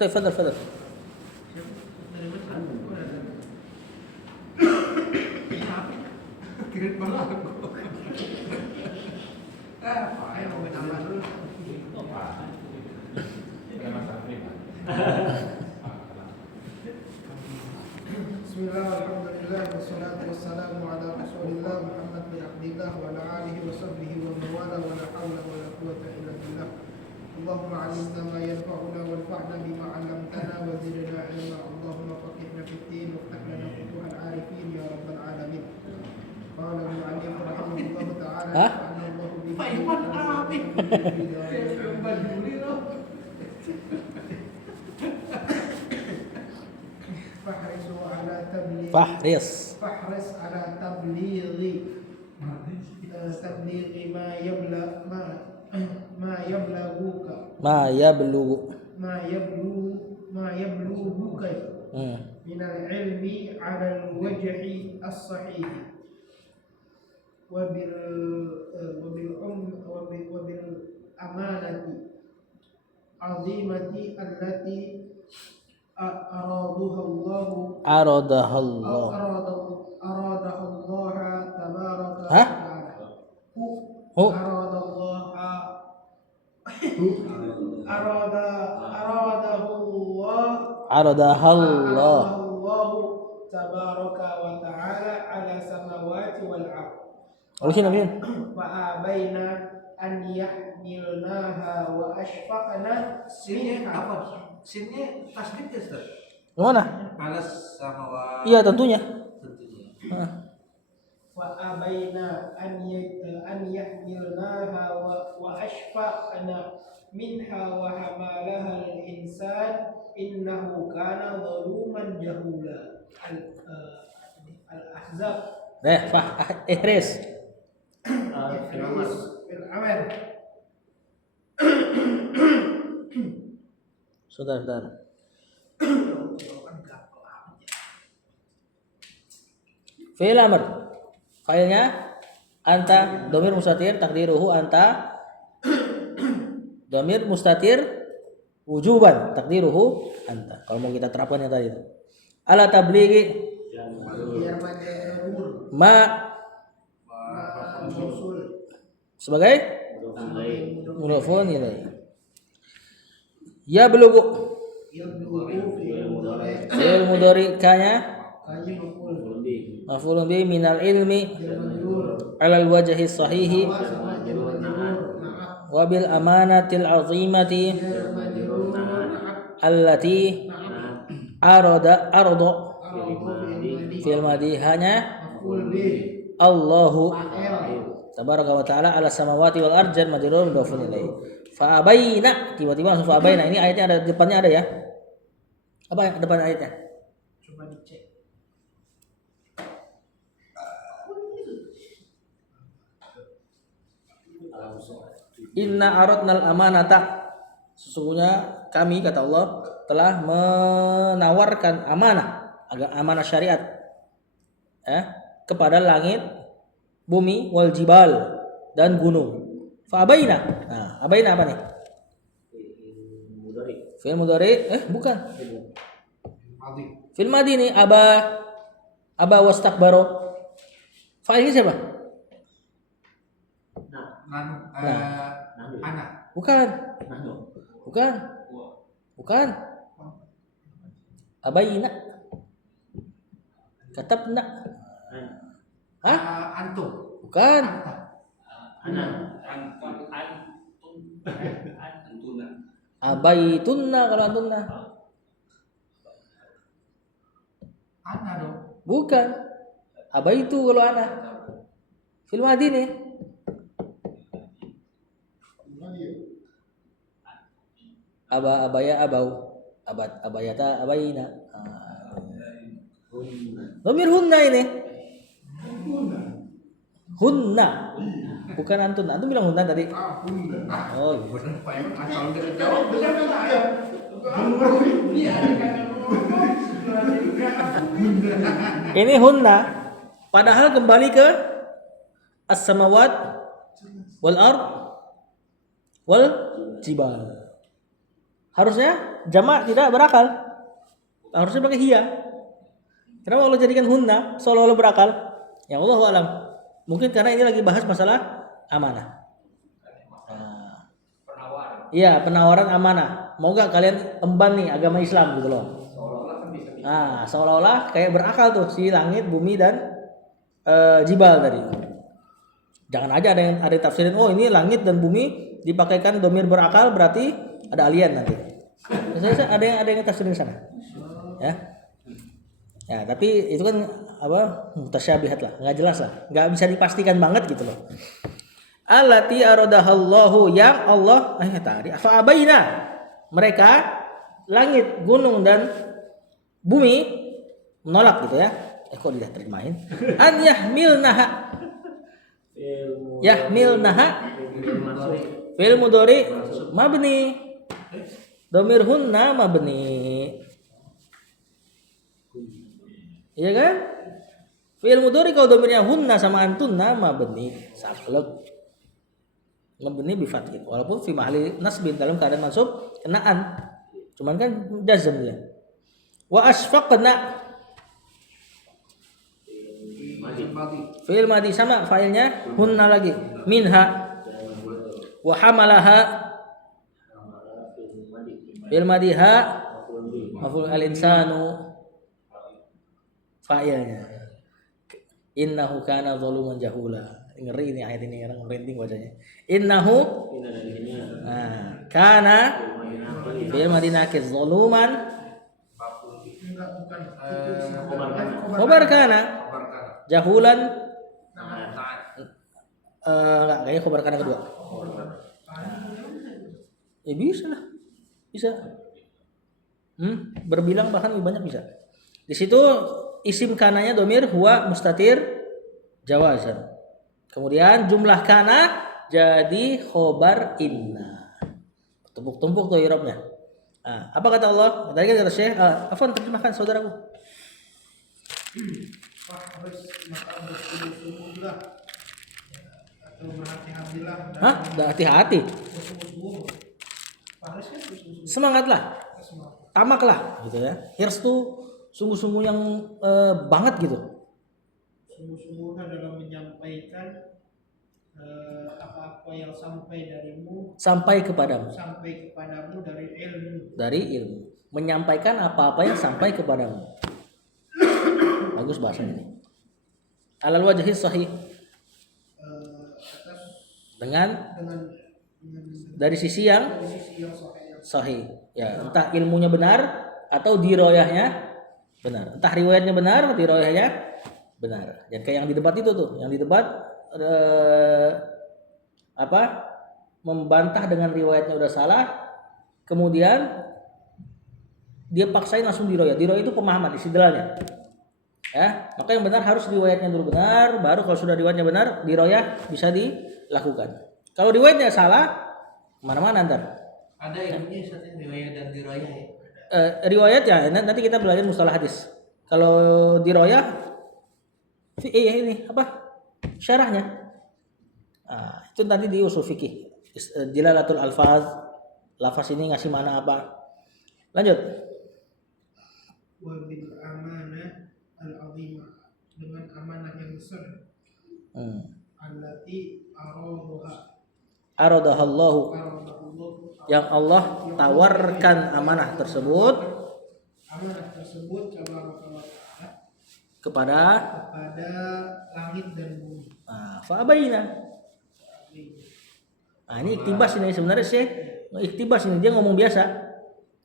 Tafadhal, tafadhal. Kirim malah aku. Pak, mau nama dulu. Bismillah, alhamdulillah, wassalatu wassalamu ala rasulillah Muhammad bin Abdillah wa ala alihi wa sahbihi wa mawala wa la hawla wa la quwwata illa billah. Allahumma 'allimna ma yanfa'una wanfa'na bima 'allamtana wa zidna 'ilma. Allahumma faqihna fid din waftah lana futuhal 'arifin ya rabbal alamin. Qala al-mu'allif rahimahullah ta'ala Allahu bi Faiman amin. Fahris. فاحرص على تبليغ ما يبلغك من العلم على الوجه الصحيح وبالأمانة العظيمة التي أرادها الله تبارك وتعالى على السماوات والأرض فأبينا أن يحملناها وأشفقنا منها. Sinnya tasdid ya, Ustaz? Mana? Balas sama Iya, tentunya. Wa abaina an yahmilnaha wa ashfaqna minha wa hamalaha al-insan innahu kana zaluman jahula. Al-Ahzab. Ihris. Fil-Amr. Saudara. Fi'il amr. Failnya anta dhamir mustatir takdiruhu anta. Dhamir mustatir wujuban takdiruhu anta. Kalau mau kita terapkan yang tadi itu. Ala tablighi ma sebagai mudhafun ilaih. Ya belugu fi'il mudhari kanya maf'ulun bi minal ilmi alal wajhi sahihi wa bil amanatil azimati allati arada fil madi hanya Allahu tabaraka wa ta'ala ala samawati wal ardi majrur mudhafun ilaih. Fa abaina, tiba-tiba langsung fa abaina. Ini ayatnya ada depannya ada ya. Apa yang depan ayatnya? Coba dicek. Inna aradnal amanata. Sesungguhnya kami kata Allah telah menawarkan amanah, amanah syariat kepada langit, bumi, wal jibal dan gunung. Fa abaina. Nah, abaina apa nih? Fi'il mudhari. Bukan. Fi'il madi nih aba wastakbaro. Fa'ilnya siapa? Anak. Bukan. Abaina. Katabna. Antum. Bukan. Abaitunna kalau antumna. Ana dong. Bukan. Abaitu kalau ana. Fil madi nih. Abaya abau. Abayata abaina. Dhamir hunna ini. Hunna. Bukan antun. Antum bilang hunna tadi. Oh, Bener Pak Eman asal dari jawab bener ya. ini hunna. Padahal kembali ke as-samawat wal ard wal jibal. Harusnya jamak tidak berakal. Harusnya pakai hiya. Kenapa Allah jadikan hunna seolah-olah berakal? Ya Allah alam. Mungkin karena ini lagi bahas masalah amanah. Iya, penawaran amanah. Mau gak kalian emban nih agama Islam gitu loh. Seolah-olah kayak berakal tuh si langit, bumi dan jibal tadi. Jangan aja ada yang tafsirin, oh ini langit dan bumi dipakaikan domir berakal berarti ada alien nanti. Biasanya ada yang tafsirin sana. Ya. Ya, tapi itu kan mutasyabihat lah, nggak jelas lah, nggak bisa dipastikan banget gitu loh. Allati aradahallahu yang Allah tadi fa'abaina mereka langit, gunung dan bumi menolak gitu ya. Kok tidak terimain? An yahmilnaha fil mudhari mabni domir hunna mabni. Iya kan? Fil mudhari kalau domirnya hunna sama antunna mabni saklek. Mabni bi fathih walaupun fi mahli nasbin dalam keadaan mansub kenaan. Cuman kan jazm dia. Wa asfaqna fi'il madhi sama failnya hunna lagi minha wa hamalaha fi'il madhi ha maf'ul al insanu failnya innahu kana zaluman jahula. Ngeri ini ayat ini, orang merinding bacanya. Innahu kana fi'il madhi nakir zaluman khabar kana jahulan enggak, kayaknya khabar kana kedua. Ya bisa lah. Bisa. Berbilang bahkan lebih banyak bisa. Di situ isim kananya domir huwa mustatir jawazan. Kemudian jumlah kana jadi khobar inna. Tumpuk-tumpuk tuh i'rabnya. Apa kata Allah? Tadi kan kata Syekh, Afwan terjemahkan saudaraku. Maka bersungguh-sungguhlah atau berhati-hatilah. Berhati-hati. Semangatlah. Tamaklah gitu ya. Hirs tuh sungguh-sungguh yang banget gitu. Sungguh-sungguhlah dalam menyampaikan apa-apa yang sampai kepadamu dari ilmu menyampaikan apa-apa yang sampai kepadamu. Bagus bahasanya ini. Alal wajhi sahih dengan dari sisi yang sahih ya, entah ilmunya benar atau diroyahnya benar, entah riwayatnya benar atau diroyahnya benar. Dan kayak yang di debat itu tuh, yang di debat membantah dengan riwayatnya udah salah, kemudian dia paksain langsung diroyah. Diroyah itu pemahaman istidlalnya. Ya, maka yang benar harus riwayatnya dulu benar, baru kalau sudah riwayatnya benar, diroyah bisa dilakukan. Kalau riwayatnya salah, mana-mana ntar. Ada ilmunya satu riwayat dan diroyah ya. Riwayat ya, nanti kita belajar mustalah hadis. Kalau diroyah, ini apa? Syarahnya. Itu nanti di usul fikih. Dilalatul alfaz, lafaz ini ngasih mana apa. Lanjut. Wa bil amanah al-azimah, dengan amanah yang besar. Allati aradahallahu, yang Allah tawarkan amanah tersebut kepada langit dan bumi. Fa'abaina. Ini iktibas ini sebenarnya sih, iktibas ini dia ngomong biasa,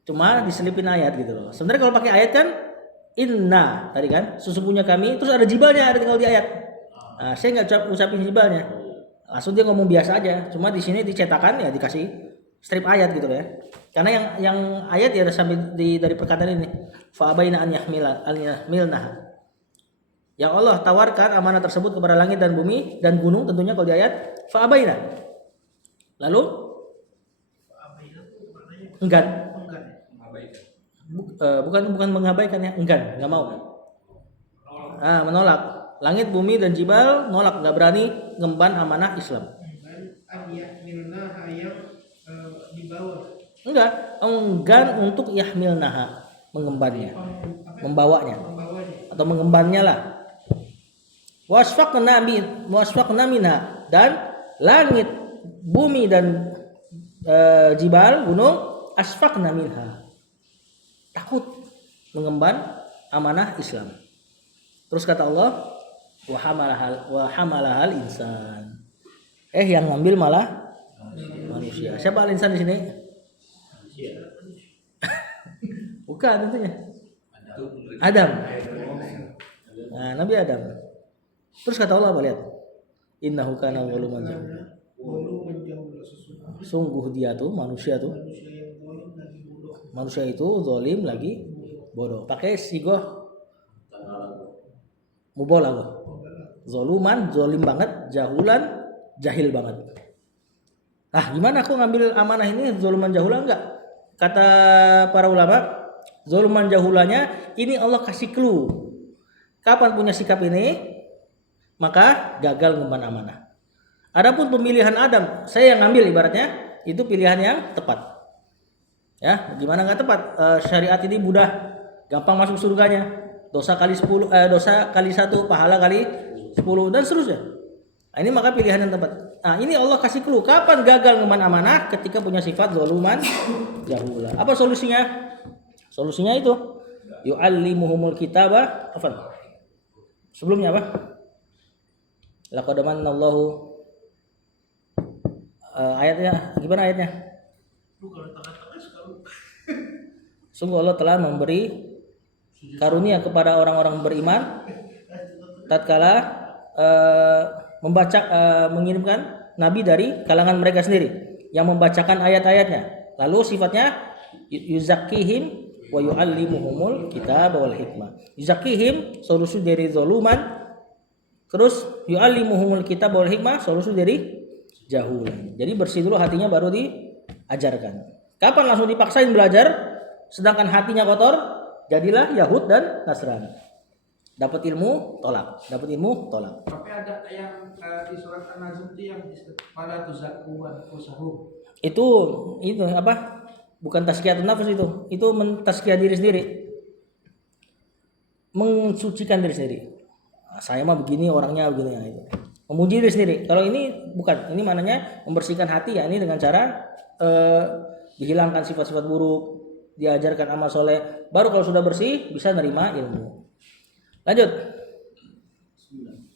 cuma diselipin ayat gitu loh. Sebenarnya kalau pakai ayat kan inna tadi kan, sesungguhnya kami, terus ada jibalnya, ada tinggal di ayat. Saya nggak ucapin jibalnya, langsung dia ngomong biasa aja. Cuma di sini dicetakan ya dikasih strip ayat gitu ya. Karena yang ayat ya sampai dari perkataan ini, fa'abaina an yahmilnaha. Yang Allah tawarkan amanah tersebut kepada langit dan bumi dan gunung tentunya kalau di ayat fa'abaina. Lalu enggan. Bukan mengabaikan ya, enggan, enggak mau. Menolak. Langit, bumi dan jibal nolak, enggak berani ngemban amanah Islam. An yahmilnaha yang dibawa. Enggak, enggan untuk yahmilnaha, mengembannya, membawanya atau mengembannya lah. Wasfaqna minha, dan langit, bumi dan jibal, gunung, asfaqna minha, takut mengemban amanah Islam. Terus kata Allah, wa hamalahal insan. Yang ngambil malah manusia. Siapa al-insan di sini? Bukan tentunya. Adam. Nah, Nabi Adam. Terus kata Allah apa, lihat? Innahu kana zaluman jahula. Sungguh dia tuh manusia itu zalim lagi bodoh. Pakai sigoh mubalagh. Zaluman, zalim banget, jahulan, jahil banget. Nah, gimana aku ngambil amanah ini zaluman jahula? Enggak. Kata para ulama, zaluman jahulanya ini Allah kasih clue. Kapan punya sikap ini, maka gagal ngemban amanah. Adapun pemilihan Adam, saya yang ngambil ibaratnya, itu pilihan yang tepat. Ya, gimana nggak tepat? Syariat ini mudah, gampang masuk surganya. Dosa kali 10, dosa kali 1, pahala kali 10 dan seterusnya. Nah, ini maka pilihan yang tepat. Nah, ini Allah kasih clue kapan gagal ngemban amanah, ketika punya sifat zaluman jahula. Apa solusinya? Solusinya itu yu'allimuhumul kitaba. Apa? Sebelumnya apa? Laqad manallahu, ayatnya gimana ayatnya? Sungguh Allah telah memberi karunia kepada orang-orang beriman tatkala mengirimkan nabi dari kalangan mereka sendiri yang membacakan ayat-ayatnya. Lalu sifatnya yuzakkihim wa yu'allimuhumul kitab wal hikmah. Yuzakkihim solusi dari zaluman, terus yu'allimuhumul kitab wal hikmah solusi dari jahulan. Jadi bersih dulu hatinya baru diajarkan. Kapan langsung dipaksain belajar sedangkan hatinya kotor? Jadilah Yahud dan Nasrani. Dapat ilmu tolak. Tapi ada yang di surat An-Najm itu yang pada tuzakku anfusahum. Itu apa? Bukan tazkiyatun nafs itu. Itu mentazkiyah diri sendiri. Mensucikan diri sendiri. Saya mah begini, orangnya begini ya, itu. Memuji diri sendiri. Kalau ini bukan, ini maknanya membersihkan hati ya, ini dengan cara dihilangkan sifat-sifat buruk, diajarkan amal soleh. Baru kalau sudah bersih bisa nerima ilmu. Lanjut.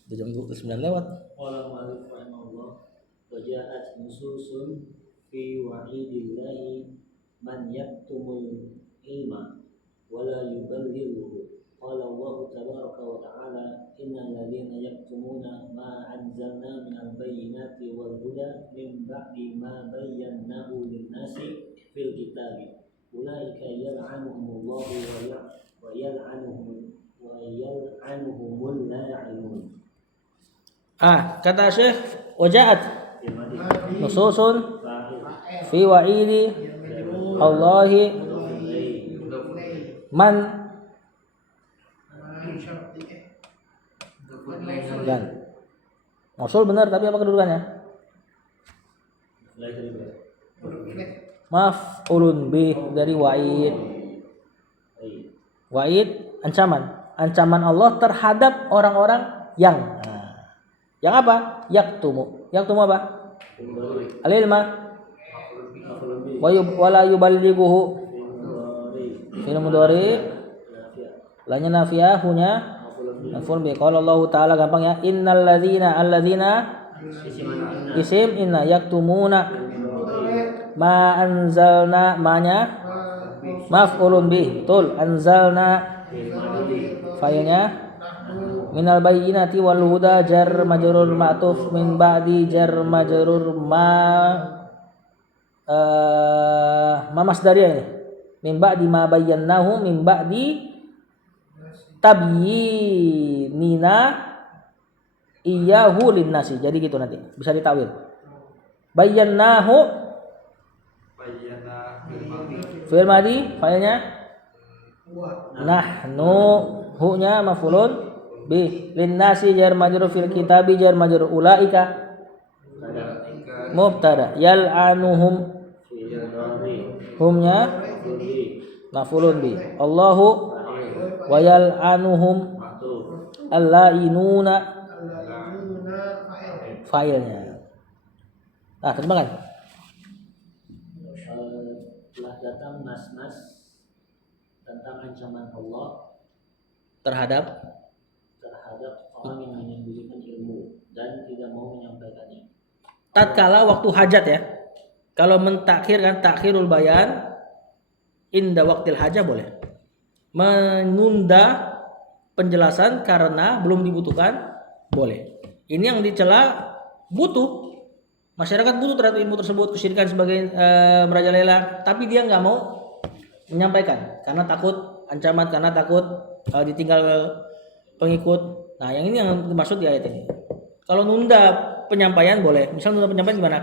Jam 9 lewat. Qala ma'alif rahimahullah wa ja'at nususun fi wa'idillahi man yaktumul ilma wa la yuballighuhu. Qala Allah tabaraka wa ta'ala innal ladzina yaktumuna ma anzalna minal bayyinati wal huda min ba'di ma bayyanahu lin-nasi fil kitabi ulaika yal'anuhumullahu wa yal'anuhumul la'inun. Kata Syekh, wajaat nususun fi wa'idi Allahi man dan mausul benar, tapi apa kedudukannya? Maf'ulun bih dari wa'id. Wa'id ancaman Allah terhadap orang-orang yang apa? Yaktumu apa? Al-ilma wala yuballighuhu fi'il mudhari lanya nafiyah hunya maf'ul bi. Qala Allah taala gampang ya, innal alladzina isim inna yaktumuna ma anzalna, manya maf'ulun bih, betul. Anzalna fa'ilnya minal bayyinati wal huda jar majrur ma'tuf min ba'di jar majrur ma masdariyah ini. Min ba'di ma bayyanahu min ba'di tabyinina iyyahu linnasi. Jadi gitu nanti bisa ditawil. Bayyanahu fi'il madhi, fa'ilnya nahnu, hu-nya maf'ulun bih, linnasi jar majrur fil kitabi jar majrur ulaika mubtada, yal'anuhum humnya maf'ulun bi. Allahu wa yal'anuhum allainuna fa'ilnya. Nah, terjemahkan. Telah datang nas-nas tentang ancaman Allah Terhadap orang yang menyembunyikan ilmu dan tidak mau menyampaikannya. tatkala waktu hajat ya. Kalau mentakhir kan takhirul bayan inda waktil hajah boleh. Menunda penjelasan karena belum dibutuhkan boleh. Ini yang dicela butuh. Masyarakat butuh terhadap ilmu tersebut, kesyirikan sebagai merajalela, tapi dia nggak mau menyampaikan karena takut ancaman, karena takut ditinggal pengikut. Nah, yang ini yang dimaksud di ayat ini. Kalau nunda penyampaian boleh. Misal nunda penyampaian gimana?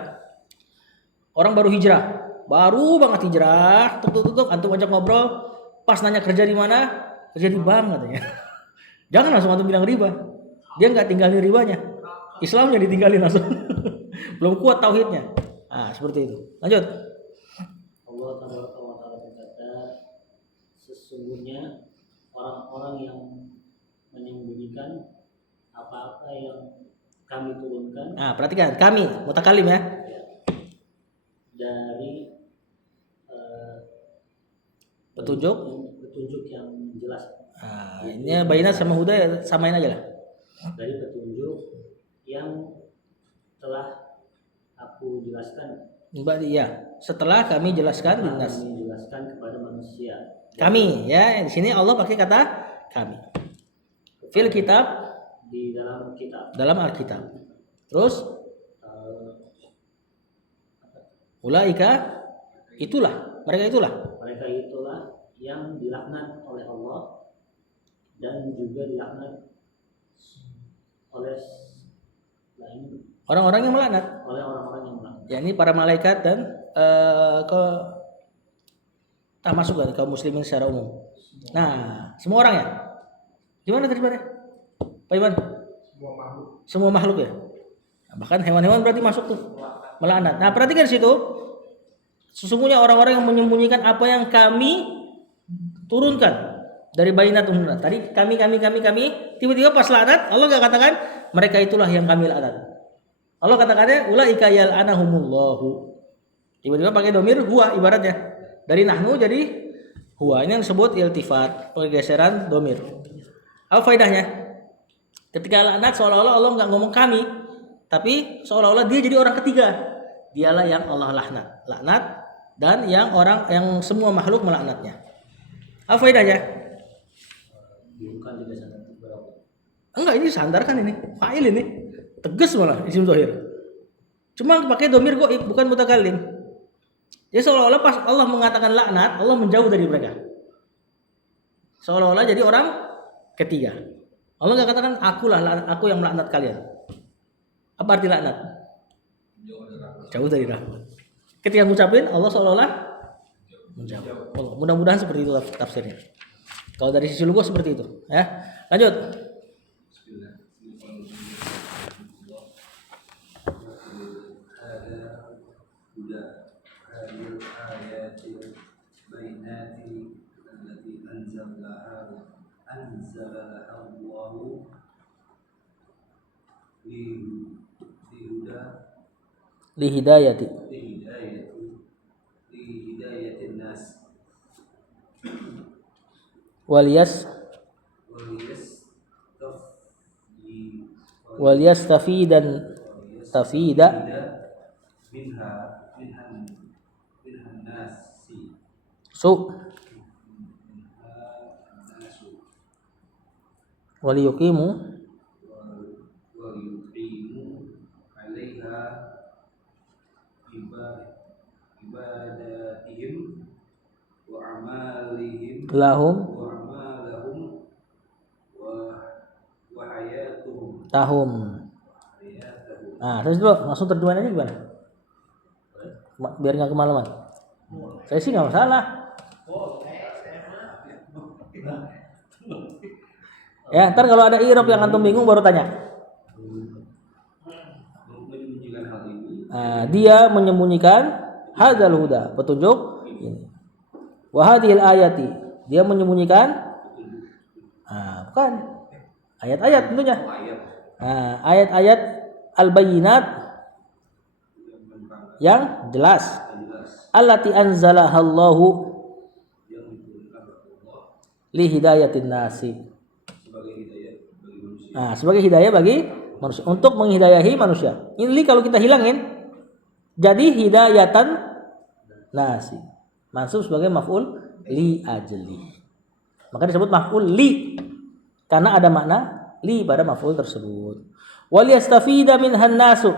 Orang baru hijrah, baru banget hijrah, tutup antum ajak ngobrol, pas nanya kerja di mana? Kerja di bank katanya. Jangan langsung antum bilang riba. Dia nggak tinggalin ribanya. Islamnya ditinggalin langsung. Belum kuat tauhidnya. Nah, seperti itu. Lanjut. Allah Ta'ala berkata, sesungguhnya orang-orang yang menyembunyikan apa-apa yang kami turunkan. Nah, perhatikan kami mutakalim ya. Dari Petunjuk yang jelas. Nah, ini bayinat sama huda ya, samain aja lah. Dari petunjuk yang telah aku jelaskan. Berarti ya, setelah kami jelaskan linnas. Kami jelaskan kepada manusia. Kami ya, di sini Allah pakai kata kami. Fil kitab, Di dalam kitab. dalam Alkitab. Terus ulaika itulah, mereka itulah. Mereka itulah yang dilaknat oleh Allah dan juga dilaknat oleh Orang-orang yang melaknat. oleh orang-orang yang melaknat. Ya, ini para malaikat dan masuk kan kaum muslimin secara umum. Nah, semua orang ya. Gimana terjemahnya? Pak Iwan? Semua makhluk ya. Nah, bahkan hewan-hewan berarti masuk tuh melaknat. Nah, perhatikan di situ. Sesungguhnya orang-orang yang menyembunyikan apa yang kami turunkan dari bayinat umumna. Tadi kami, tiba-tiba pas laknat Allah enggak katakan mereka itulah yang kami laknat. Allah katakannya ulaika yal'anahumullahu. Tiba-tiba pakai domir huwa ibaratnya. Dari nahnu jadi huwa. Ini yang disebut iltifat, pergeseran domir. Apa faedahnya? Ketika laknat seolah-olah Allah enggak ngomong kami, tapi seolah-olah dia jadi orang ketiga. Dialah yang Allah laknat dan yang semua makhluk melaknatnya. Apa faedahnya? Bukan tidak sangat berapa. Enggak, ini sandarkan ini. Fa'il ini. Tegas malah isim zahir. Cuma pakai domir ghaib bukan mutakallim. Jadi seolah-olah pas Allah mengatakan laknat, Allah menjauh dari mereka. Seolah-olah jadi orang ketiga. Allah enggak katakan aku yang melaknat kalian. Apa arti laknat? Jauh dari rahmat. Ketika ngucapin Allah seolah-olah menjauh. Allah, mudah-mudahan seperti itu tafsirnya. Kalau dari sisi lugas seperti itu, ya. Lanjut. Lihidayati nas waliyas tafidan tafida minhan nasi su waliyuqimu alaiha ibadatihim wa amalihim lahum wa hayatuhum tahum. Nah, terus dulu langsung terjemahannya gimana? Biar nggak kemalaman. Saya sih nggak masalah. Ya, ntar kalau ada i'rab yang antum bingung baru tanya. Dia menyembunyikan hadzal huda, petunjuk ini. Wa hadhil ayati, dia menyembunyikan bukan ayat-ayat tentunya. Ayat-ayat al-bayyinat yang jelas. Allati anzalahallahu li hidayatin nasi. Sebagai hidayah bagi manusia, untuk menghidayahi manusia. Ini kalau kita hilangin jadi hidayatan nasi. Mansub sebagai maf'ul li ajli. Maka disebut maf'ul li karena ada makna li pada maf'ul tersebut. Wal yastafida minhan nasu.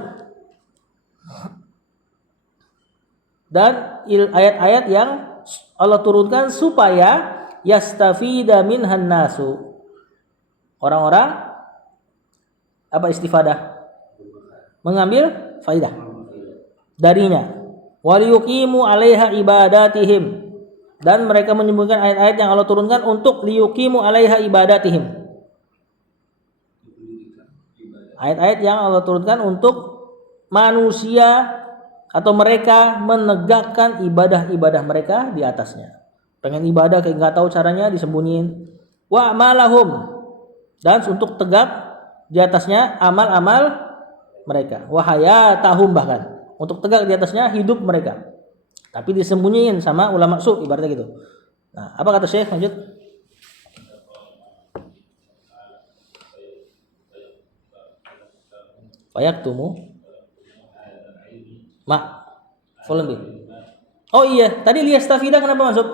Dan ayat-ayat yang Allah turunkan supaya yastafida minhan nasu. Orang-orang apa istifadah? Mengambil faidah darinya. Waliyuqimu 'alaiha ibadatihim, dan mereka menyebutkan ayat-ayat yang Allah turunkan untuk liyuqimu 'alaiha ibadatihim. Ayat-ayat yang Allah turunkan untuk manusia atau mereka menegakkan ibadah-ibadah mereka di atasnya. Pengen ibadah kayak enggak tahu caranya disembunyiin. Wa amalahum, dan untuk tegak di atasnya amal-amal mereka. Wa hayatahum, bahkan untuk tegak di atasnya hidup mereka, tapi disembunyiin sama ulama su, ibaratnya gitu. Nah, apa kata Syekh? Lanjut. Fayaktumu fulan bi. Oh iya, tadi liyastafida kenapa masuk?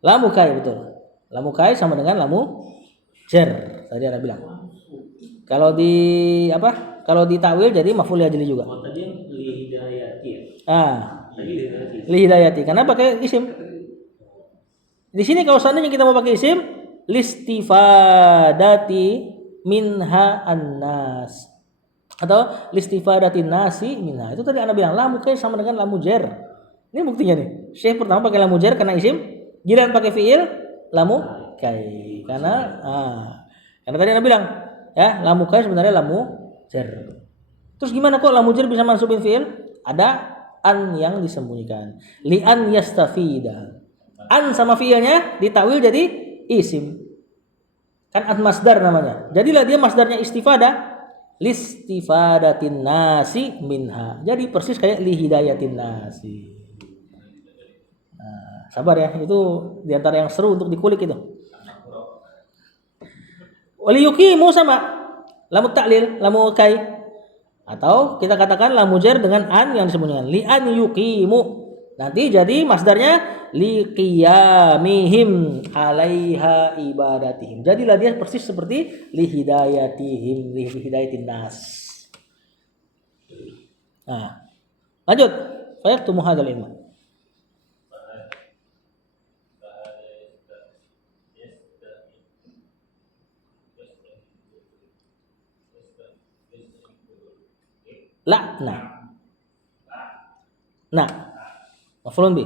Lamu kai, betul. Lamu kai sama dengan lamu jar. Tadi Anda bilang. Kalau di apa? Kalau di takwil jadi maf'ul ajli juga. Oh, tadi yang li hidayati ya? Tadi li hidayati. Karena pakai isim. Di sini kalau seandainya kita mau pakai isim, listifadati minha annas atau listifadatin nasi minha. Itu tadi Anda bilang lamu kai sama dengan lamu jar. Ini buktinya nih. Syekh pertama pakai lamu jar karena isim, giliran pakai fiil lamu kai. Karena tadi Anda bilang ya, lamu kai sebenarnya lamu jar. Terus gimana kok lamu jar bisa mansubin fiil? Ada an yang disembunyikan. Li an yastafida. An sama fiilnya ditakwil jadi isim. Kan an masdar namanya. Jadilah dia masdarnya istifadah. Listifadatin nasi minha. Jadi persis kayak li hidayatin nasi. Sabar ya, itu diantara yang seru untuk dikulik itu. Waliyuqimu sama lamu ta'lil, lamu kai, atau kita katakan lamu jar dengan an yang disembunyikan, li an yuqimu. Nanti jadi masdarnya li qiyamihim 'alaiha ibadatihim. Jadilah dia persis seperti li hidayatihim, li hidayatin nas. Nah, lanjut. Fayaktumu hadzal ilma. Nah, maf'ulun bi.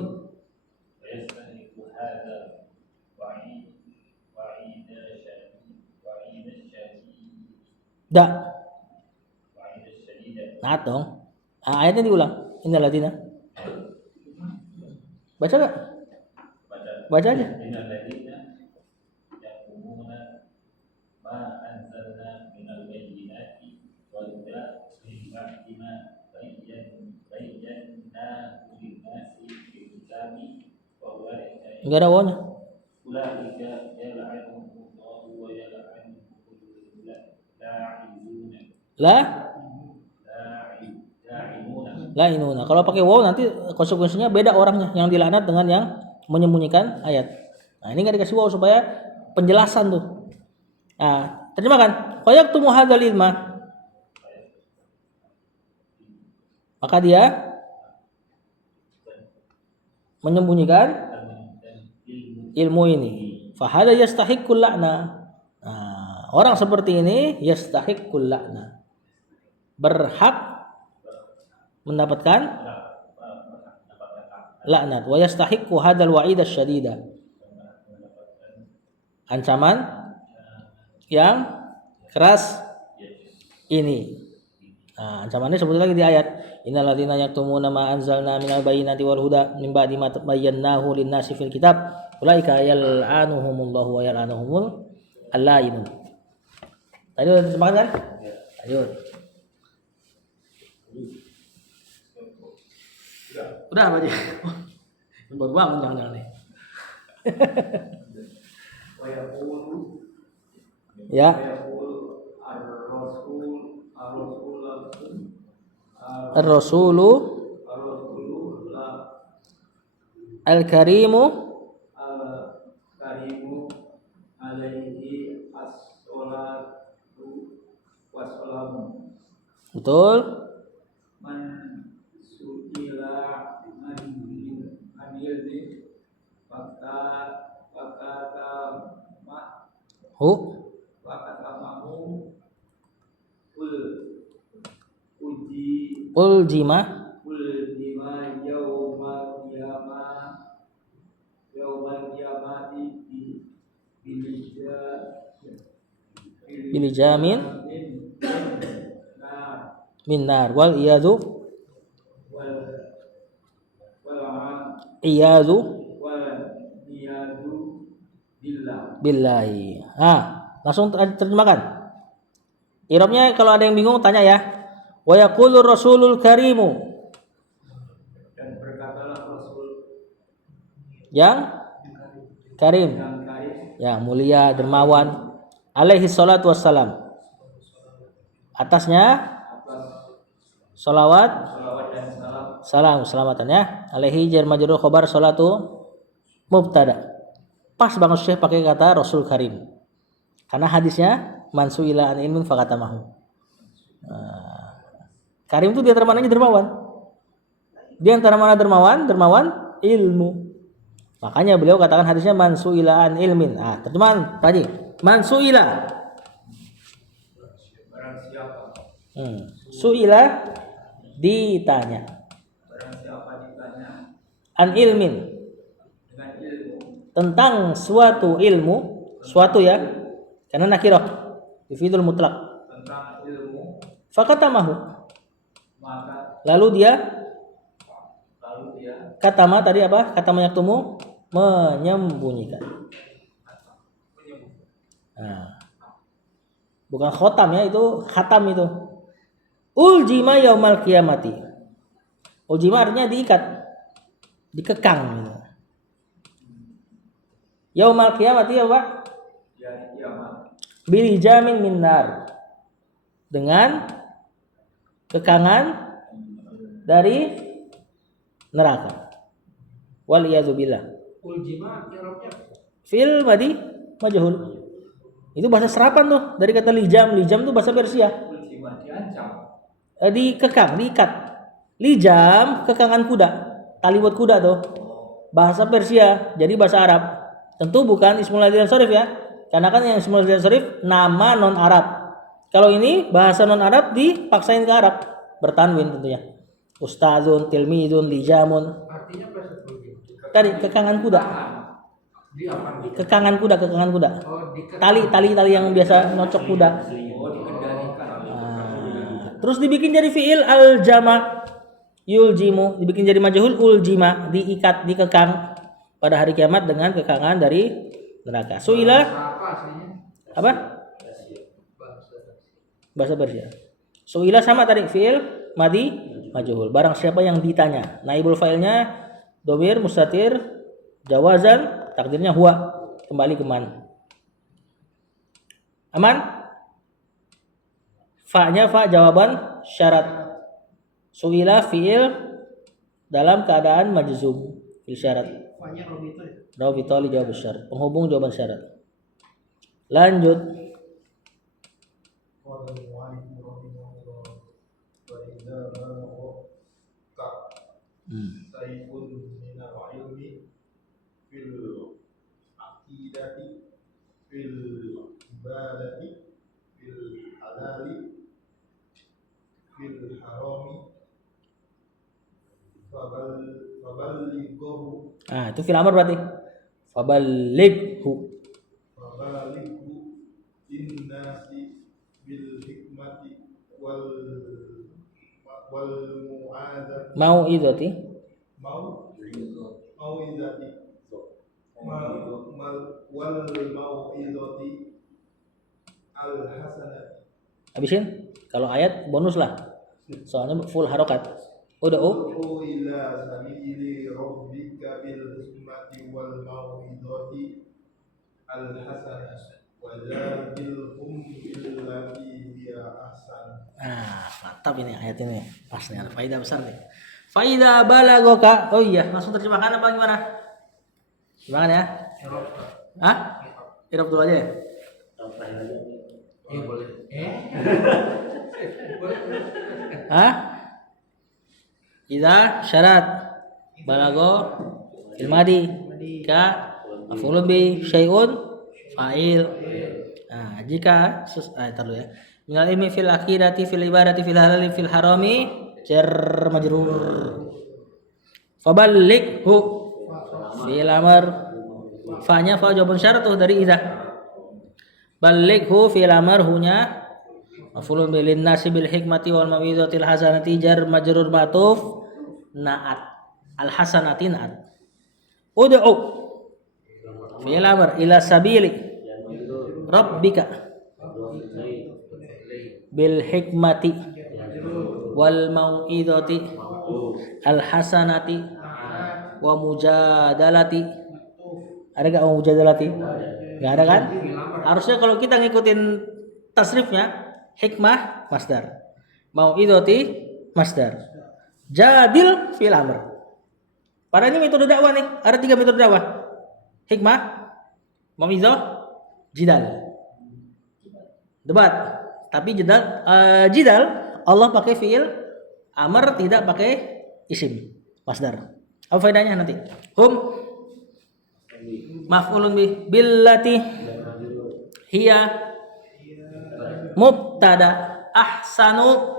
Nah dong. Ayatnya diulang. Innal ladina. Baca enggak? Baca aja. Enggak ada wawnya. La'inuna. Kalau pakai waw nanti konsekuensinya beda orangnya, yang dilaknat dengan yang menyembunyikan ayat. Nah, ini enggak dikasih waw supaya penjelasan tuh. Nah, terjemahkan. Fayaktumu hadzal ilma. Maka dia menyembunyikan ilmu ini. Fahada yastahiqqul la'na. Nah, orang seperti ini yastahiqqul la'na. Berhak mendapatkan laknat. Wa yastahiqqu hadzal wa'id asyadida. Ancaman yang keras ini. Nah, ancamannya sebut lagi di ayat innal ladzina yaktumuna ma anzalna minal bayyinati wal huda min ba'di ma bayyanahu lin-nasi fil kitab ulaika yal'anuhumullahu wa yal'anuhumul allainun. Tadi udah sepakat kan? Lanjut. Udah apa aja? Baru bangun jangan-jangan nih. Ya. Ar-Rasulu Al-Karimu alaihi as-salatu wassalamu. betul. Man su'ila anil Hu fakatamahu uljima yaumal qiyamati bilijamin minnar wal iyadu iyadu billahi. Langsung terjemahkan. Irobnya kalau ada yang bingung tanya ya. Wa yaqulur rasulul karimu. Dan berkatalah Rasul Yang karim. Ya, mulia, dermawan. Alaihi salatu wassalam. Atasnya salawat dan salam salam. selamatan ya. Alaihi jar majrur khobar salatu mubtada. Pas banget Syekh pakai kata Rasul Karim. Karena hadisnya mansu ila an ilmin fakatamahu. Karim itu di antara mananya dermawan. Di antara mana dermawan? Dermawan ilmu. Makanya beliau katakan hadisnya mansu ila an ilmin. Terjemahan tadi. Mansu ila. Barang siapa Suila ditanya. Barang siapa ditanya An ilmin. dengan ilmu Tentang suatu ilmu. Suatu ya. Karena nakirah. Yufidul mutlaq. tentang ilmu, Fakatamahu. maka Lalu dia katama tadi apa? Katama yaktumu menyembunyikan. Bukan khotam ya, itu khatam itu. Uljima yaumal qiyamati. Uljima artinya diikat, dikekang gitu. Yaumal qiyamati ya Pak? hari kiamat Bilijamin minnar. Dengan kekangan dari neraka. Wal iyadzubillah. Uljima Arabnya Fil madi majhul. Itu bahasa serapan tuh dari kata lijam. Lijam tuh bahasa Persia. ultima diancam, Dikekang, diikat. Lijam kekangan kuda. Tali buat kuda tuh. Bahasa Persia, jadi bahasa Arab. Tentu bukan ismul ladzi sharif ya. Karena kan yang ismul ladzi sharif nama non Arab. Kalau ini bahasa non Arab dipaksain ke Arab. Bertanwin tentunya. Ustazun, tilmidun, lijamun. artinya apa sebetulnya? Tadi kekangan kuda. Di apa? Kekangan kuda. Oh, di Tali yang biasa nyocok kuda. dikendalikan. Terus dibikin jadi fiil al-jama yuljimu, dibikin jadi majhul uljima, diikat, dikekang pada hari kiamat dengan kekangan dari neraka. Suila apa aslinya? apa? Bahasa Persia. Suila sama tadi fiil madi majhul. Barang siapa yang ditanya. Naibul fa'ilnya dhamir mustatir jawazan, takdirnya huwa, kembali ke man. Aman? Fa-nya fa jawaban syarat. Suila fiil dalam keadaan majzum fil syarat. Fanya Robito ya. Rabita li jawab syarat. Penghubung jawaban syarat. Lanjut. Saifun minal ilmi fil aqidati fil ibadati fil halali fil harami faballighu Itu fil amr berarti. Faballighu. linnasi bil hikmati wal wal mu'adzati Mau'izati. mau'izati wal mau'izati al hasanati. Habisin. Kalau ayat bonus lah. Soalnya full harokat. Ud'u Ud'u ila sabili rabbika bil hikmati wal mau'izati al hasanati wajadilhum billati hiya ahsan. Mantap ini ayat ini. Pas nih, ada faedah besar nih. Faida balagoka. Oh iya, langsung terjemahkan apa gimana? Gimana ya? Hah? Irab dulu aja ya? Iya boleh. Hah? Idza syarat balago ilmadi ka maf'ulun bi syai'un fa'il. Jika taruh ya. Minal ilmi fil akhirati fil ibadati fil halali fil harami jar majrur. Faballighu fil amr. Fa-nya fa jawabun syarat tuh dari idza. Ballighu fil amr hunya maf'ulun bil nasi bil hikmati wal mawizatil hasanati jar majrur matuf naat al hasanati naat. Ud'u fil amr ila sabili rabbika bil hikmati wal mau'izati al hasanati wa mujadalati. Ada gak mujadalati? Gak ada kan? Harusnya kalau kita ngikutin tasrifnya, hikmah masdar, mau'izati masdar, jadil fil amr. Pada ini metode dakwah nih, ada 3 metode dakwah. Hikmah, mau'izah, jidal. Debat. Tapi jidal Allah pakai fiil amr, tidak pakai isim masdar. Apa faedahnya nanti? Hum maf'ulun billati hiya mubtada ahsanu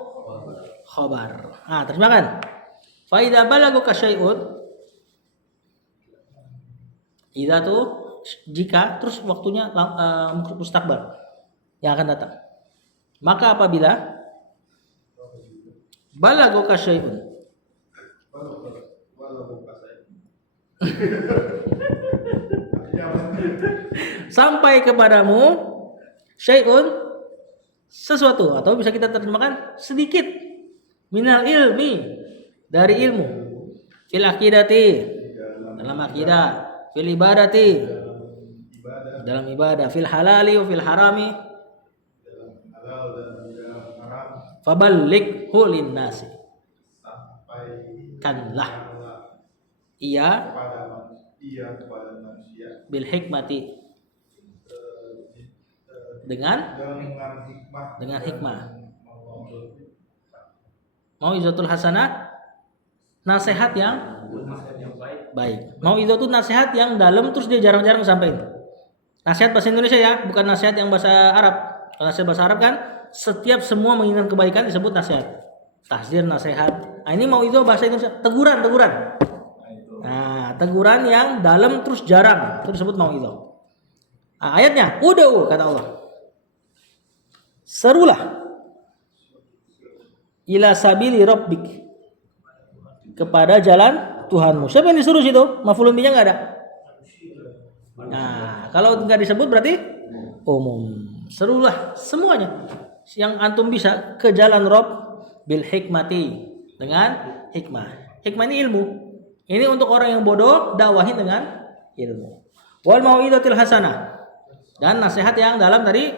khabar. Terjemahkan. Faida balaguka syai'un. Idza tuh jika, terus waktunya mustaqbal yang akan datang. Maka apabila balaguka syai'un sampai kepadamu syai'un sesuatu, atau bisa kita terjemahkan sedikit, minal ilmi dari ilmu, fil akidati dalam akidah, fil ibadati dalam ibadah, fil halali wa fil harami faballighu linnasi, sampaikanlah ia kepada manusia bil hikmati dengan hikmah, mau'izatul hasanah nasihat yang baik. Mau'izah itu nasihat yang dalam terus dia jarang-jarang sampaikan. Nasihat bahasa Indonesia ya, bukan nasihat yang bahasa Arab. Kalau nasihat bahasa Arab kan setiap semua menginginkan kebaikan disebut nasihat. Tahzir, nasihat. Ini mau'izah bahasa Indonesia, teguran. Teguran yang dalam terus jarang, itu disebut mau'izah. Ayatnya, ud'u kata Allah. Serulah ila sabili rabbik, kepada jalan Tuhanmu. Siapa yang disuruh situ? Maf'ulun bihi enggak ada. Kalau enggak disebut berarti umum. Serulah semuanya yang antum bisa ke jalan Rabb bil hikmati, dengan hikmah. Hikmah ini ilmu. Ini untuk orang yang bodoh, dakwahin dengan ilmu. Wal mau'izatil hasanah, dan nasihat yang dalam tadi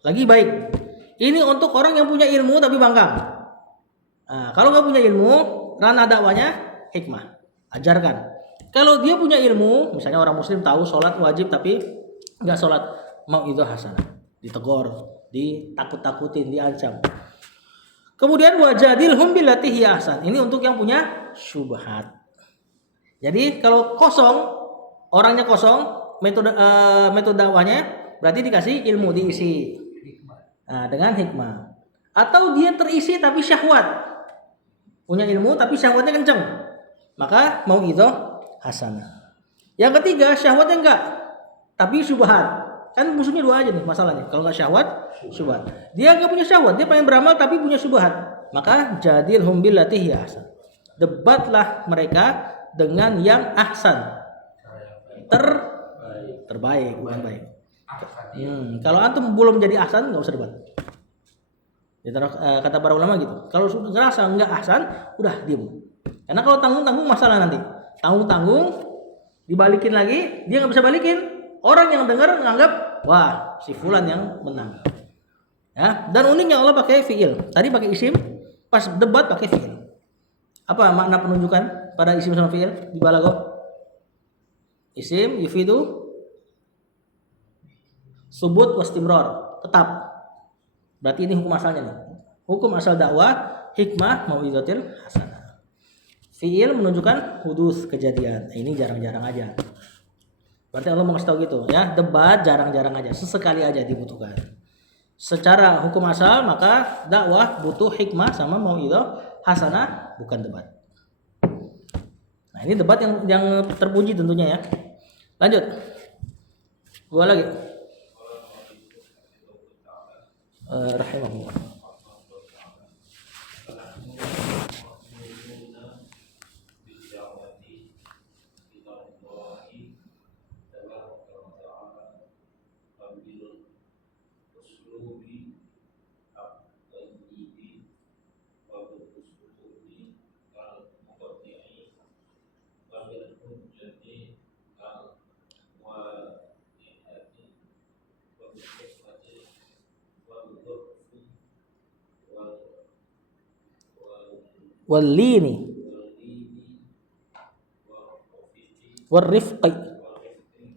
lagi baik. Ini untuk orang yang punya ilmu tapi bangkang. Kalau nggak punya ilmu, ranah dakwanya hikmah, ajarkan. Kalau dia punya ilmu, misalnya orang muslim tahu sholat wajib tapi nggak sholat, mau'izah hasanah, ditegur, ditakut-takutin, diancam. Kemudian wajadilhum billati hiya ahsan. Ini untuk yang punya syubhat. Jadi kalau kosong, orangnya kosong, metode dakwahnya berarti dikasih ilmu, diisi dengan hikmah. Atau dia terisi tapi syahwat, punya ilmu tapi syahwatnya kenceng, maka mau'izah hasanah. Yang ketiga syahwatnya enggak, tapi syubhat. Kan musuhnya dua aja nih masalahnya. Kalau enggak syahwat, syubhat. Dia enggak punya syahwat, dia pengen beramal tapi punya syubhat, maka jadilhum billati hiya ahsan. Debatlah mereka dengan yang ahsan. Terbaik, bukan baik. Kalau antum belum jadi ahsan nggak usah debat. Kata para ulama gitu. Kalau sudah ngerasa nggak ahsan, udah diem. Karena kalau tanggung masalah nanti. Tanggung dibalikin lagi, dia nggak bisa balikin. Orang yang dengar nganggap wah si fulan yang menang. Ya, dan uniknya Allah pakai fiil. Tadi pakai isim, pas debat pakai fiil. Apa makna penunjukan pada isim sama fiil di balaghah? Isim yufidu subut wastimrar, tetap. Berarti ini hukum asalnya nih. Hukum asal dakwah, hikmah mau'izatil hasanah. Fiil menunjukkan hudus kejadian. Ini jarang-jarang aja. Berarti Allah mau kasih tahu gitu ya, debat jarang-jarang aja, sesekali aja dibutuhkan. Secara hukum asal maka dakwah butuh hikmah sama mau'izah hasanah, bukan debat. Nah, ini debat yang terpuji tentunya ya. Lanjut. Gua lagi. Rahimahullah. Walini warifqi.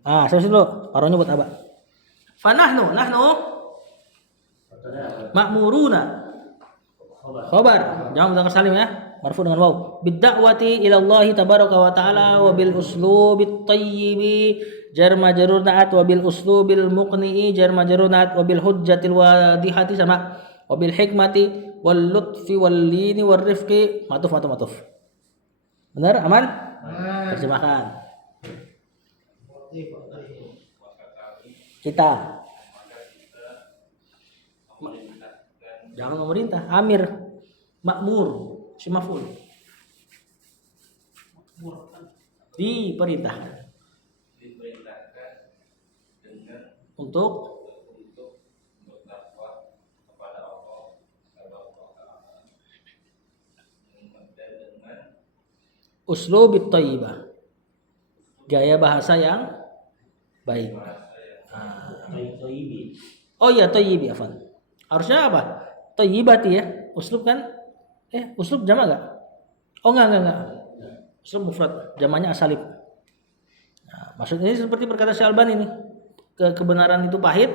Saya dulu paronya buat apa? Fanahnu ma'muruna khabar jangan mudzakkar salim ya, marfu dengan waw, bidda'wati ila Allah tabaraka wa ta'ala wa bil uslubit tayyibi jar majrur na'at wa bil uslubil muqni'i jar majrur na'at wa bil hujjatil wadihati sama wa bil hikmati wal lutfi wal lini wal rifqi matuf. Benar? Aman? Terjemahkan. Kita jangan memerintah, amir, makmur, si maf'ul. Diperintahkan untuk uslubit thayyibah, gaya bahasa yang baik. Oh iya, thayyibi afan. Harusnya apa? Thayyibati ya. Uslub kan? Uslub jamak enggak? Oh enggak. Uslub mufrad, jamaknya asalib. Nah, maksudnya ini seperti perkata Syekh Albani ini. Kebenaran itu pahit,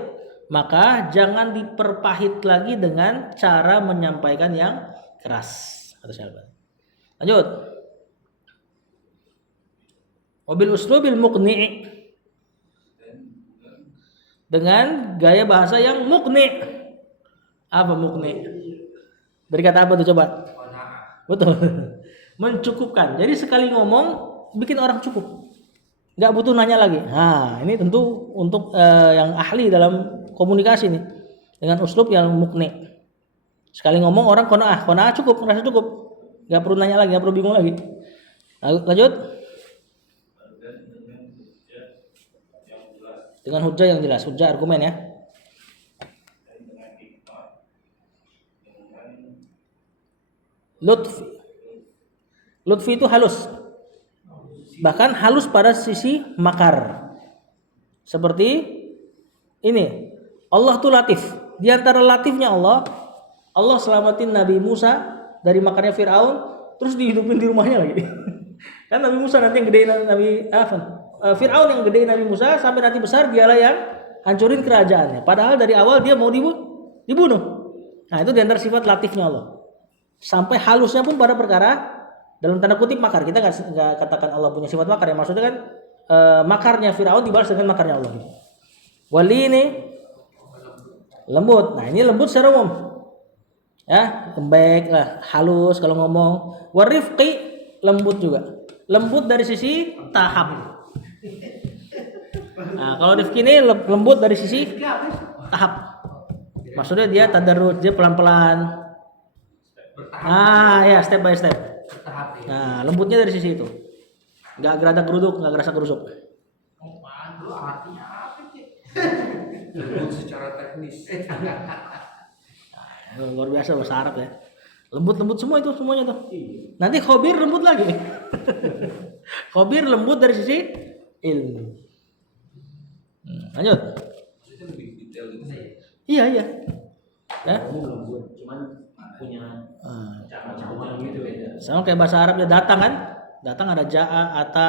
maka jangan diperpahit lagi dengan cara menyampaikan yang keras, kata Syekh Albani. Lanjut. Wabil uslubil muqni', dengan gaya bahasa yang muqni'. Apa muqni'? Dari kata apa tuh coba? Betul. Mencukupkan. Jadi sekali ngomong bikin orang cukup. Enggak butuh nanya lagi. Nah, ini tentu untuk yang ahli dalam komunikasi nih. Dengan uslub yang muqni'. Sekali ngomong orang qanaah cukup, merasa cukup. Enggak perlu nanya lagi, enggak perlu bingung lagi. Lanjut. Dengan hujah yang jelas, hujah argumen ya. Lutfi itu halus. Bahkan halus pada sisi makar. Seperti ini. Allah tuh latif. Di antara latifnya Allah selamatin Nabi Musa dari makarnya Firaun, terus dihidupin di rumahnya lagi. Kan Nabi Musa nanti yang gedein Fir'aun yang gedein Nabi Musa sampai nanti besar, dialah yang hancurin kerajaannya. Padahal dari awal dia mau dibunuh. Nah, itu diantara sifat latifnya Allah. Sampai halusnya pun pada perkara dalam tanda kutip makar. Kita nggak katakan Allah punya sifat makar ya. Maksudnya kan makarnya Fir'aun dibalas dengan makarnya Allah. Wali ini lembut. Nah, ini lembut secara umum. Ya, lembek lah, halus kalau ngomong. Warifqi lembut juga. Lembut dari sisi tahap. Nah, kalau rifqi ini lembut dari sisi tahap. Maksudnya dia tadarrud, dia pelan-pelan. Nah, ya step by step. Bertahap ya. Nah, lembutnya dari sisi itu. Nggak geradak geruduk, nggak gerasa gerusuk. Oh, mantul artinya apa sih? Lembut secara teknis. Luar biasa bahasa Arab ya. Lembut-lembut semua itu semuanya tuh. Nanti khobir lembut lagi. Khobir lembut dari sisi ilmu. Lanjut. Itu lebih detail gitu sih. Iya. Ya. Kamu lembut, cuman punya cara gitu beda. Sama kayak bahasa Arabnya datang kan? Datang ada ja'a, ata,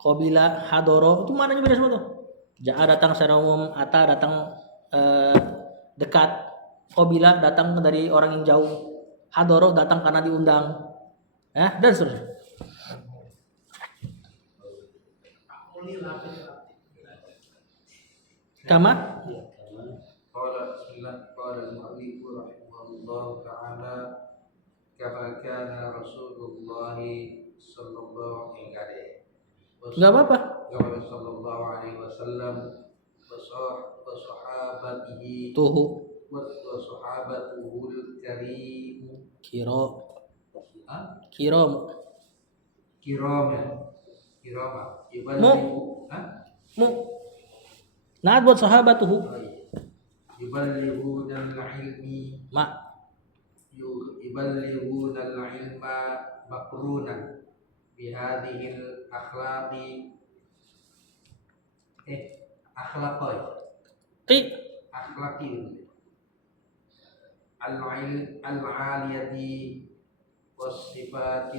qabila, hadoro. Itu maknanya beda semua tuh. Ja'a datang secara umum, ata datang dekat, qabila datang dari orang yang jauh, hadoro datang karena diundang. Ya, dan seterusnya. Kama? قال المؤلف رحمه الله تعالى كما كان رسول الله صلى الله عليه Enggak apa-apa. صلى الله عليه وسلم وصحابته Tuhu وصحابته الكريم kiro ها؟ kirom كرامة ها؟ mu. Nah, buat sahabat tuhu. يبلغون العلم Ma. يبلغون العلم مقرونا بهذه الأخلاق أخلاق Qi. أخلاق العالية والصفات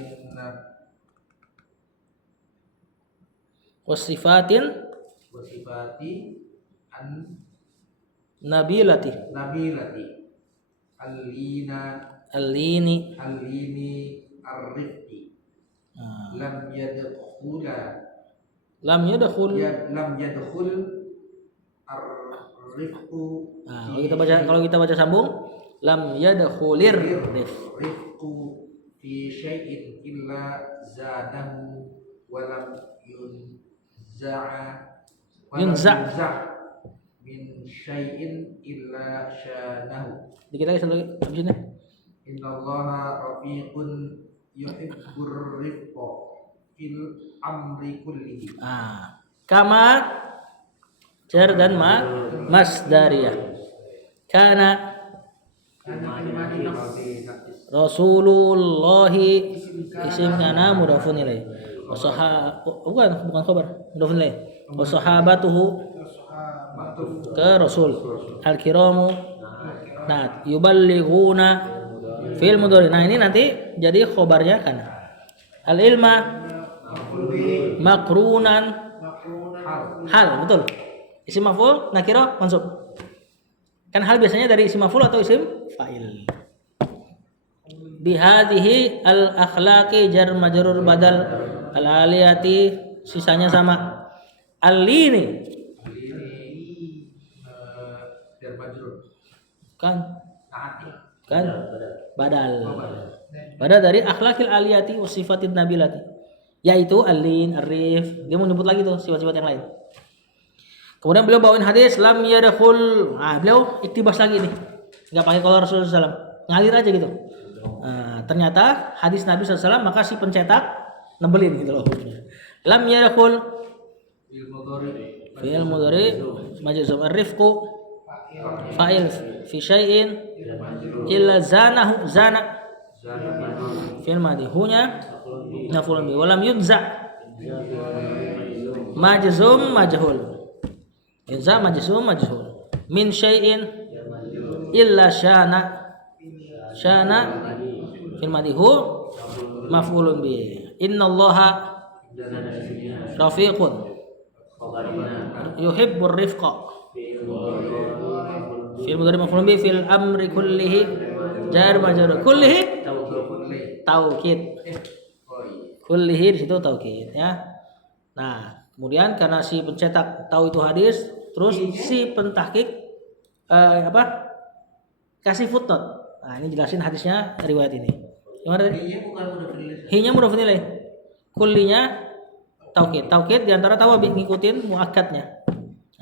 Wasifatin وصفات nabilati. النبيلة اللين Alini. الرفق Nah. لم يدخل Lam yadkhul. لم يدخل الرفق Nah, kalau kita baca sambung, lam yadkhulir rif. الرفق في شيء إلا زاده ولم ينزع ينزع. من شيء إلا شانه Dikit lagi satu lagi habisnya. إن الله رفيق يحب الرفق في الأمر كله Kama jar dan masdariyah. Kana Rasulullahi isim kana mudhafun ilaih. Bukan khabar, mudhafun ilaih. Wa sahabatuhu ke Rasul. Al-kiramu. Nah, yuballighuna fil mudhari. Nah, ini nanti jadi khobarnya kana. Al-ilma makrunan hal, betul. Isim maf'ul nakira mansub. Kan hal biasanya dari isim maf'ul atau isim fa'il. Bihadhihi al-akhlaqi jar majrur badal al-aliyati sisanya sama. Al-lini kan badal. Badal dari akhlaqil aliyati wa sifatin nabilati. Yaitu al-lin, ar-rif. Dia mau nyebut lagi tuh sifat-sifat yang lain. Kemudian beliau bawain hadis lam yadkhul. Nah, beliau iktibas lagi nih. Enggak pakai qala Rasulullah SAW. Ngalir aja gitu. Nah, ternyata hadis Nabi SAW maka si pencetak nebelin gitu loh. Lam yadkhul fi'il mudhari majzum ar-rifqu fa'il fi syai'in illa zanahu zana fi'il madhi hunya maf'ul bi walam yunza majzum majhul yunza majzum majhul min syai'in illa syana fi'il madhi hu maf'ul bi innallaha rafiqun yuhibbur rifqa fil mudhari maf'ul bi fil amri kullihi jar majrur kullihi taukid kullihi di situ taukid ya. Nah, kemudian karena si pencetak tahu itu hadis, terus si pentahqiq kasih footnote. Nah, ini jelasin hadisnya riwayat ini. Gimana tadi? Hinya mudhaf ilaih. Kullinya taukid. Taukid di antara tawabi ngikutin muakkadnya.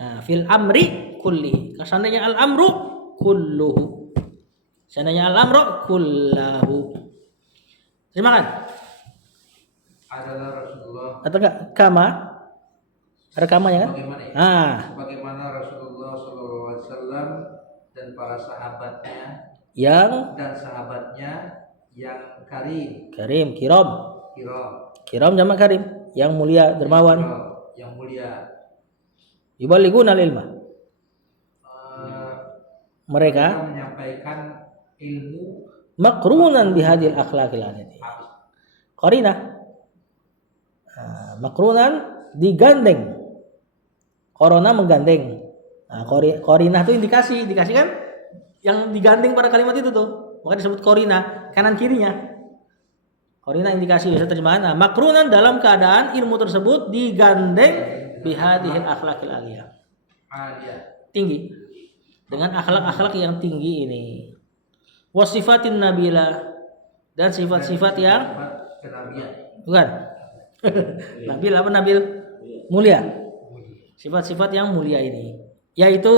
Nah, fil amri kulli. Seandainya al amru kulluhu. Seandainya al-amru kullahu. Terjemahkan. Adalah Rasulullah. Atau enggak kama? Ada kamanya kan? Bagaimana ya? Bagaimana Rasulullah SAW dan para sahabatnya Yang dan sahabatnya yang karim, kiram. kiram, Kiram jamak karim, yang mulia, dermawan. yang mulia. Yuballighuna ilma. Mereka menyampaikan ilmu makrunan bihadil akhlaqil adati. Qarinah. Makrunan digandeng. Korona menggandeng. Nah, qarinah itu indikasi kan yang digandeng pada kalimat itu tuh. Maka disebut qarinah, kanan kirinya. Qarinah indikasi bisa terjemahan. Nah, makrunan dalam keadaan ilmu tersebut digandeng bihadil akhlaqil aliyah. Tinggi. Dengan akhlak-akhlak yang tinggi ini. Wasifatin nabila, dan sifat-sifat yang bukan. Nabil apa nabil? Mulia. Sifat-sifat yang mulia ini, yaitu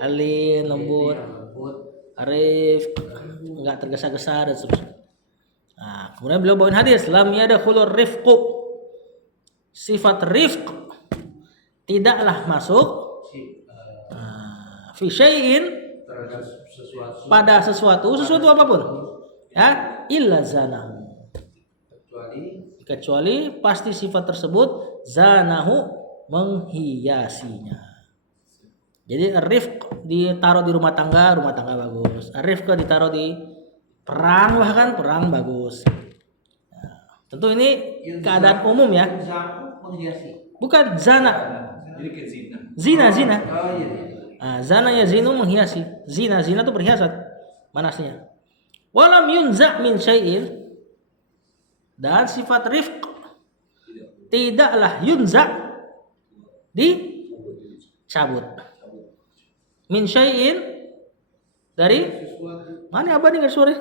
alim, lembut, arif, enggak tergesa-gesa dan seterusnya. Nah, kemudian beliau bawain hadis, lam yadkhulur rifqu. Sifat rifq tidaklah masuk fi syai'in pada sesuatu apapun ya illa zanahu, kecuali pasti sifat tersebut zanahu menghiasinya. Jadi rifq ditaruh di rumah tangga bagus, rifq ditaruh di perang, bahkan perang bagus. Nah, tentu ini keadaan umum ya, bukan zana. Jadi kayak zina. Zina. Oh iya. Nah, zana ya zinu menghiasi. Zina itu perhiasan. Manasnya. Walam yunza min syai'in, dan sifat rifq tidaklah yunza dicabut. Min syai'in dari mana abah dengar suara?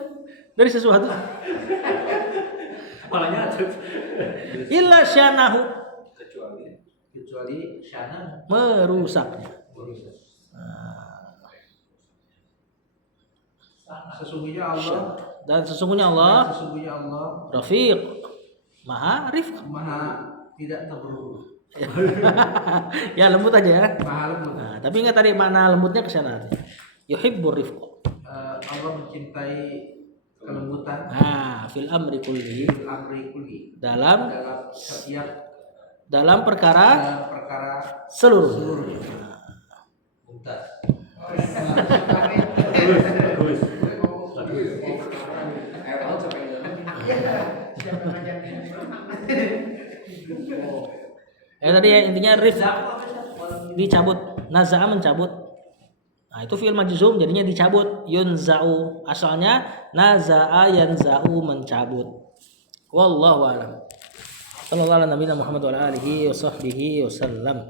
Dari sesuatu. Palanya ada. Illa syanahu, kecuali syana merusaknya. Sesungguhnya Allah Dan sesungguhnya Allah Rafiq, maha rifq, maha tidak terburu-buru. ya lembut aja ya. Maha lembut. Nah, tapi ingat tadi makna lembutnya ke sana. Yuhibbur rifq. Allah mencintai kelembutan. Nah, fil amri kulli, Amri kulli. dalam Setiap dalam perkara seluruhnya. seluruhnya. Mumtaz. Tadi ya intinya rif dicabut, naza'a mencabut. Nah, itu fi'il majzum jadinya dicabut, yunza'u. Asalnya naza'a yanza'u, mencabut. Wallahu a'lam. Sallallahu alaihi Muhammad wa alihi wa sahbihi wasallam.